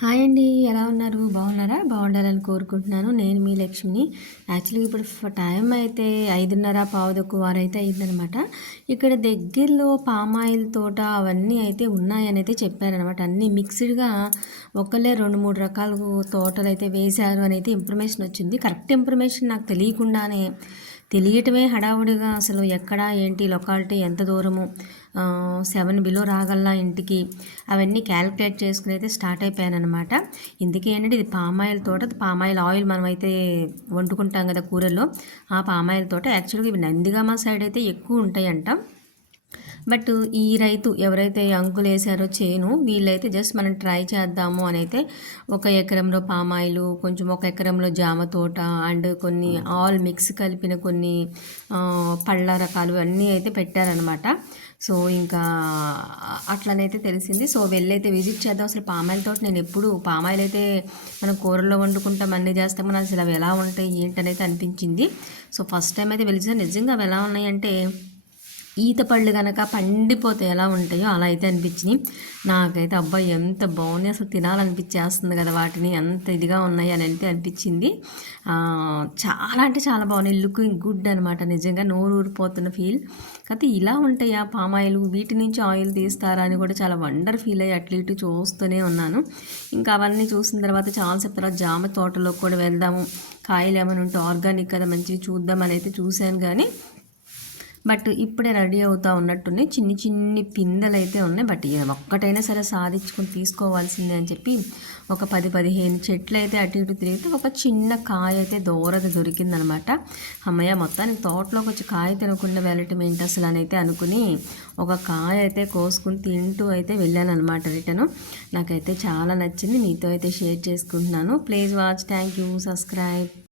Hi అండి. ఎలా ఉన్నారు? బాగున్నారా? బాగుండాలని కోరుకుంటున్నాను. నేను మీ లక్ష్మిని. యాక్చువల్‌గా ఇప్పుడు టైం అయితే 5:30 పావుతక్కువ 6 అయితే అయిందనమాట. ఇక్కడ దగ్గరలో పామాయిల్ తోట అవన్నీ అయితే ఉన్నాయని అయితే చెప్పారనమాట. అన్నీ మిక్స్డ్‌గా ఒకళ్ళే 2, 3 రకాలు తోటలైతే వేశారు అని అయితే ఇన్ఫర్మేషన్ వచ్చింది. కరెక్ట్ ఇన్ఫర్మేషన్ నాకు తెలియకుండానే తెలియటమే హడావుడిగా అసలు ఎక్కడ ఏంటి లొకాలిటీ ఎంత దూరము 7 బిలో రాగల్లా ఇంటికి అవన్నీ క్యాలిక్యులేట్ చేసుకుని అయితే స్టార్ట్ అయిపోయానమాట. ఇందుకే ఏంటంటే ఇది పామాయిల్ తోట. పామాయిల్ ఆయిల్ మనమైతే వండుకుంటాం కదా కూరల్లో, ఆ పామాయిల్ తోట. యాక్చువల్గా ఇవి నందిగామ సైడ్ అయితే ఎక్కువ ఉంటాయంట. బట్ ఈ రైతు ఎవరైతే అంకులు వేసారో చేను, వీళ్ళైతే జస్ట్ మనం ట్రై చేద్దాము అని అయితే 1 ఎకరంలో పామాయిలు, కొంచెం 1 ఎకరంలో జామ తోట అండ్ కొన్ని ఆల్ మిక్స్ కలిపిన కొన్ని పళ్ళ రకాలు అన్నీ అయితే పెట్టారనమాట. సో ఇంకా అట్లనైతే తెలిసింది. సో వెళ్ళైతే విజిట్ చేద్దాం. అసలు పామాయిల్ తోట నేను ఎప్పుడు పామాయిల్ అయితే మనం కూరల్లో వండుకుంటాం, అన్నీ చేస్తాం, మనం అసలు అవి ఎలా ఉంటాయి ఏంటనైతే అనిపించింది. సో ఫస్ట్ టైం అయితే వెలిసా నిజంగా అవి ఎలా ఉన్నాయంటే ఈత పళ్ళు కనుక పండిపోతే ఎలా ఉంటాయో అలా అయితే అనిపించినాయి నాకైతే. అబ్బాయి ఎంత బాగున్నాయి, అసలు తినాలనిపించేస్తుంది కదా వాటిని, అంత ఇదిగా ఉన్నాయి అని అయితే అనిపించింది. చాలా అంటే చాలా బాగున్నాయి. లుకింగ్ గుడ్ అనమాట. నిజంగా నోరు ఊరిపోతున్న ఫీల్. కాకపోతే ఇలా ఉంటాయా పామాయిల్, వీటి నుంచి ఆయిల్ తీస్తారా అని కూడా చాలా వండర్ ఫీల్ అయ్యి అట్లా ఇటు చూస్తూనే ఉన్నాను. ఇంకా అవన్నీ చూసిన తర్వాత చాలాసేపు తర్వాత జామ తోటలో కూడా వెళ్దాము, కాయలు ఏమైనా ఉంటే ఆర్గానిక్ కదా మంచివి చూద్దామని అయితే చూశాను. కానీ బట్ ఇప్పుడే రెడీ అవుతా ఉన్నట్టున్నాయి. చిన్ని చిన్ని పిందెలు అయితే ఉన్నాయి. బట్ ఒక్కటైనా సరే సాధించుకొని తీసుకోవాల్సిందే అని చెప్పి ఒక 10-15 చెట్లు అయితే అటు ఇటు తిరిగితే ఒక చిన్న కాయ అయితే దూరది దొరికిందనమాట. అమ్మయ్య మొత్తానికి తోటలోకి వచ్చి కాయ తినకుండా వెళ్ళటం ఏంటి అసలు అని అయితే అనుకుని ఒక కాయ అయితే కోసుకుని తింటూ అయితే వెళ్ళాను అనమాట రిటర్ను. నాకైతే చాలా నచ్చింది, మీతో అయితే షేర్ చేసుకుంటున్నాను. Please watch, thank you, subscribe.